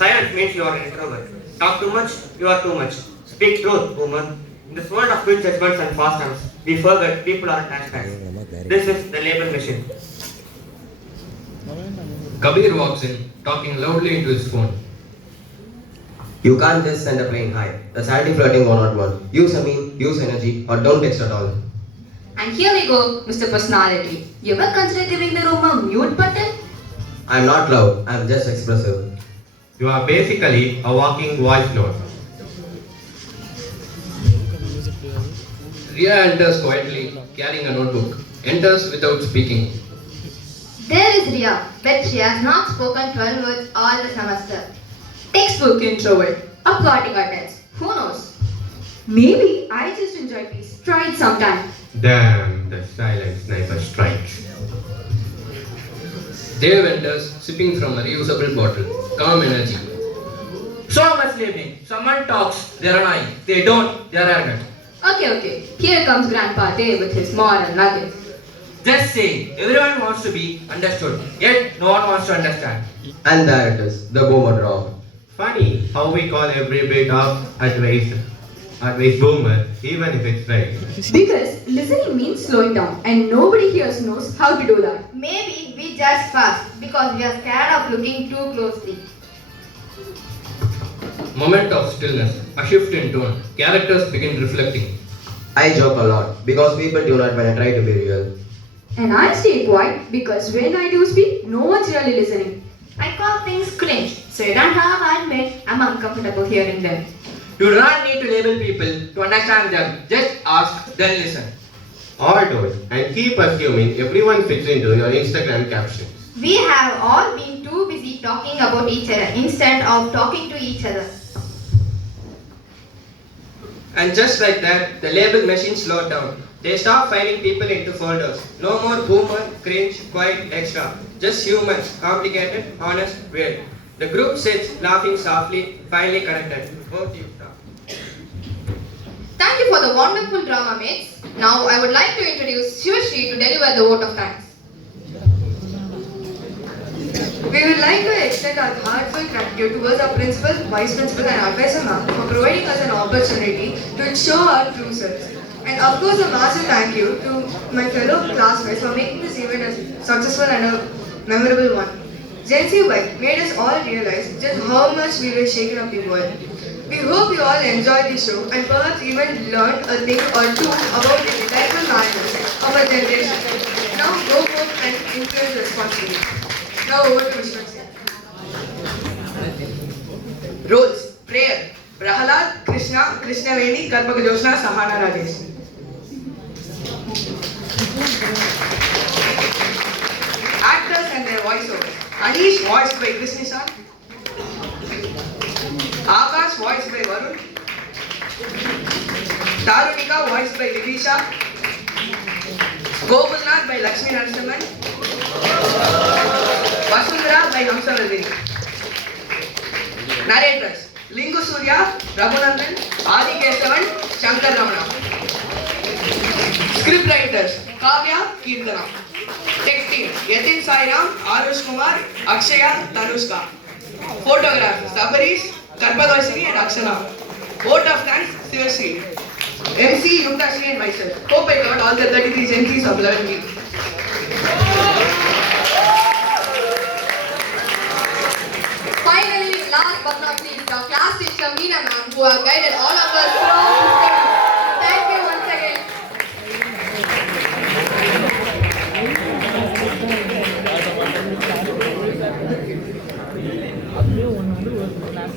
Silence means you are an introvert. Talk too much, you are too much. Speak truth, boomer. In this world of quick judgments and fast times, we forget people are hashtags. This is the label machine. Kabir walks in, talking loudly into his phone. You can't just send a plain hi. That's anti-flirting 101. Use a meme, use energy, or don't text at all. And here we go, Mr. Personality. You ever consider giving the room a mute button? I'm not loud, I'm just expressive. You are basically a walking voice note. Ria enters quietly, carrying a notebook. Enters without speaking. There is Ria, but she has not spoken 12 words all the semester. Textbook introvert. Applauding attempts. Who knows? Maybe I just enjoy peace. Try it sometime. Damn, the silent sniper strikes. Dev enters, sipping from a reusable bottle. Calm energy. So much living. Someone talks, they are annoying. They don't, they are arrogant. Okay. Here comes Grandpa Dave with his moral nuggets. Just saying, everyone wants to be understood, yet no one wants to understand. And there it is, the boomer drop. Funny how we call every bit of advice boomer, even if it's right. Because listening means slowing down, and nobody here knows how to do that. Maybe we judge fast because we are scared of looking too closely. Moment of stillness. A shift in tone. Characters begin reflecting. I joke a lot because people do not when I try to be real. And I stay quiet because when I do speak, no one's really listening. I call things cringe, so you don't have to admit I'm uncomfortable hearing them. You do not need to label people to understand them. Just ask, then listen. Or don't, and keep assuming everyone fits into your Instagram caption. We have all been too busy talking about each other instead of talking to each other. And just like that, the label machine slowed down. They stopped filing people into folders. No more boomer, cringe, quiet, extra. Just humans, complicated, honest, weird. The group sits, laughing softly, finally connected. Both you talk. Thank you for the wonderful drama, mates. Now I would like to introduce Sivaswami to deliver the vote of thanks. We would like to extend our heartfelt gratitude towards our principal, vice principal and advisor ma'am for providing us an opportunity to show our true selves. And of course a massive thank you to my fellow classmates for making this event a successful and a memorable one. GenZ made us all realize just how much we were shaking up the world. We hope you all enjoyed the show and perhaps even learned a thing or two about the delightful madness of our generation. Now go forth and influence responsibly. Now over to Mr. Singh. Roles. Prayer. Prahalad, Krishna, Krishnaveni, Karpaka Josna, Sahana Rajesh. Actors and their voiceovers. Anish, voiced by Chris Nissan. Akash, voiced by Varun. Tarunika, voiced by Vidisha. Gopalnath by Lakshmi Narasimhan. Vasundhara by Hamsa Vardhini. Narrators. Lingu Surya, Raghunandan, Adi Kesavan, Shankar Ramana. Scriptwriters. Kavya, Kirtana. Tech team. Yatin Sairam, Arush Kumar, Akshaya, Tanushka. Photographers. Sabarish, Karpagosini and Akshana. Vote of thanks, Sivaswami. MC, Yuktashri and myself. Hope I got all the 33 GenZs of 11 weeks. Finally, last but not least, our class teacher Meena ma'am, who have guided all of us throughout